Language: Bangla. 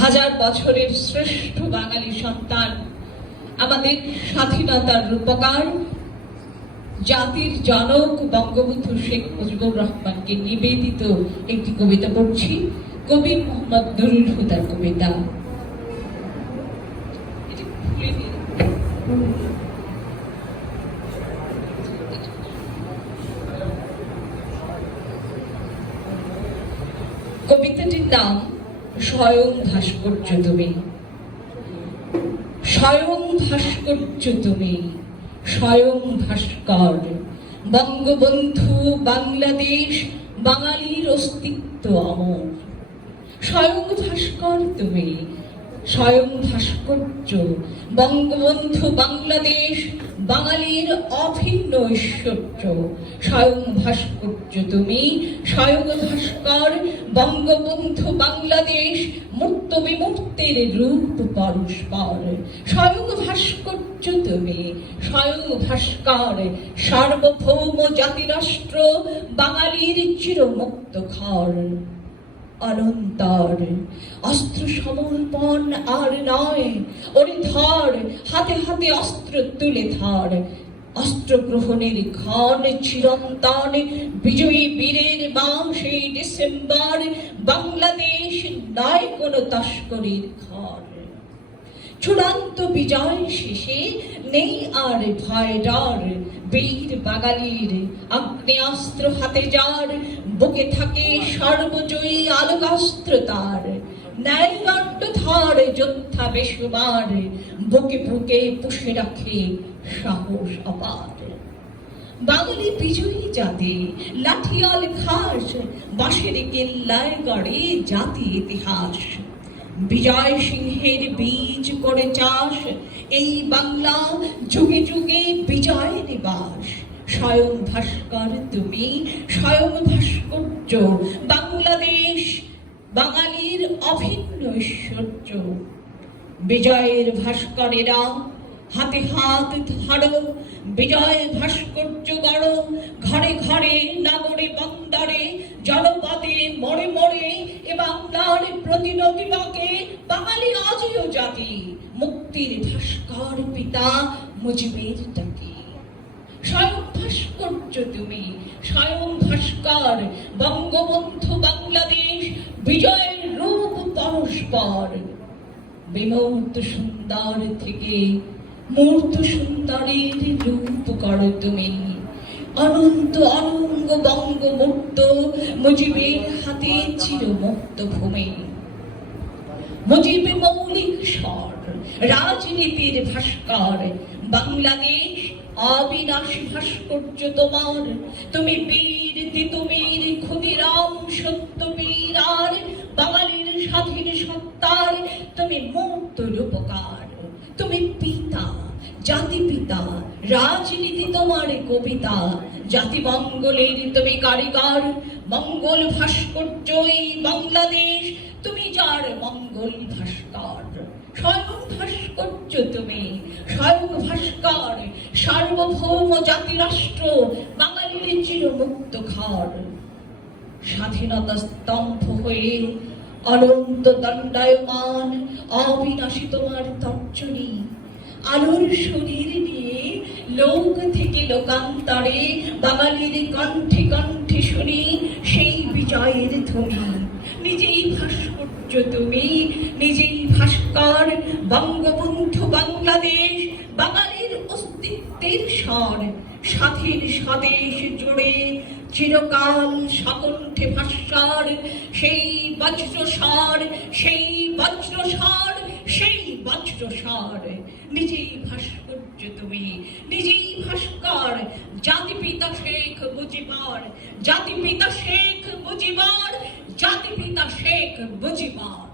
হাজার বছরের শ্রেষ্ঠ বাঙালি সন্তান, আমাদের স্বাধীনতার রূপকার, জাতির জনক বঙ্গবন্ধু শেখ মুজিবুর রহমানকে নিবেদিত একটি কবিতা পড়ছি, কবি মোহাম্মদ নুরুল হুদার কবিতা। কবিতাটির নাম স্বয়ং ভাস্কর্য তুমি স্বয়ং ভাস্কর্য তুমি স্বয়ং ভাস্কর। বঙ্গবন্ধু, বাংলাদেশ, বাঙালির অস্তিত্ব অমর। স্বয়ং ভাস্কর তুমি স্বয়ং ভাস্কর্য। বঙ্গবন্ধু, বাংলাদেশ বাঙালির অভিন্ন ঐশ্বর্য। স্বয়ং ভাস্কর্য তুমি, স্বয়ং ভাস্কর, বঙ্গবন্ধু বাংলাদেশ, মুক্ত বিমুক্তের রূপ পরস্পর। স্বয়ং ভাস্কর্য তুমি, স্বয়ং ভাস্কর, সার্বভৌম জাতিরাষ্ট্র, বাঙালির চিরমুক্ত ঘর। অনন্তর। অস্ত্র সমর্পণ আর নয় ওরে ধর হাতে হাতে অস্ত্র তুলে ধর। অস্ত্র গ্রহণের ক্ষণ চিরন্তন, বিজয়ী বীরের ডিসেম্বর, বাংলাদেশ নয় কোনো তস্করির ঘর। চূড়ান্ত বিজয় শেষে নেই আর ভয় ডর। বীর বাঙালির আগ্নেয়াস্ত্র হাতে যার বুকে থাকে সর্বজয়ী আলোকাস্ত্র তার। ধর যোদ্ধা বেসুমার বুকে বুকে পুষে রাখে সাহস অপার। বাঙালি বিজয়ী জাতি, লাঠিয়াল ঘাস, বাঁশের কেল্লায় গড়ে জাতি ইতিহাস। বিজয় সিংহের বীজ করে চাষ, এই বাংলা যুগে যুগে বিজয় নিবাস স্বয়ং ভাস্কর তুমি, স্বয়ং ভাস্কর্য, বাংলাদেশ, বাঙালির অভিন্ন ঐশ্বর্য বিজয়ের ভাস্করেরা, হাতে হাত ধরো, বিজয় ভাস্কর্য গড়, ঘরে ঘরে, নগরে বন্দরে, জনপদে মরে মরে, এ বাংলার প্রতিনদী বকে বাঙালি আজিও জাতি, মুক্তির ভাস্কর পিতা মুজিবের ডাকে। স্বয়ং ভাস্কর্য তুমি স্বয়ং ভাস্কর বঙ্গবন্ধু বাংলাদেশ, বিজয়ের রূপ পরস্পর। বিমূর্ত সুন্দর থেকে মূর্ত সুন্দরের রূপ করো তুমি। অনন্ত অনঙ্গ বঙ্গ মুক্ত মুজিবের হাতে চির মুক্ত ভূমি। মুজিব মৌলিক স্বর, রাজনীতির ভাস্কর, বাংলাদেশ অবিনাশী ভাস্কর্য তোমার। তুমি বীর, তিতুমীর, ক্ষুদিরাম সত্যবীর আর বাঙালির স্বাধীন সত্তার। তুমি মুক্ত রূপকার, তুমি পিতা, জাতি পিতা, রাজনীতি তোমার কবিতা। জাতি মঙ্গলের তুমি কারিগর, মঙ্গল ভাস্কর্য বাংলাদেশ। তুমি যার মঙ্গল ভাস্কর তুমি। স্বয়ং ভাস্কর সার্বভৌম জাতিরাষ্ট্র, বাঙালির ঘর। স্বাধীনতা স্তম্ভ হয়ে অনন্ত দণ্ডায়মান, অবিনাশী তোমার তর্জনী। আলোর শরীর নিয়ে লোক থেকে লোকান্তরে বাঙালির কণ্ঠে কণ্ঠে শুনি সেই বিজয়ের ধ্বনি। নিজেই ভাস্কর্য তুমি, নিজেই ভাস্কর বঙ্গবন্ধু বাংলাদেশ, বাঙালির অস্তিত্বের স্বর। স্বাধীন স্বদেশ জুড়ে চিরকাল সকণ্ঠে ভাস্কর। সেই বজ্রস্বর সেই বজ্রস্বর সেই বজ্রস্বর। নিজেই ভাস্কর্য তুমি, নিজেই ভাস্কর। জাতি পিতা শেখ মুজিবর, জাতি পিতা শেখ মুজিবর, জাতি পিতা শেখ মুজিবর।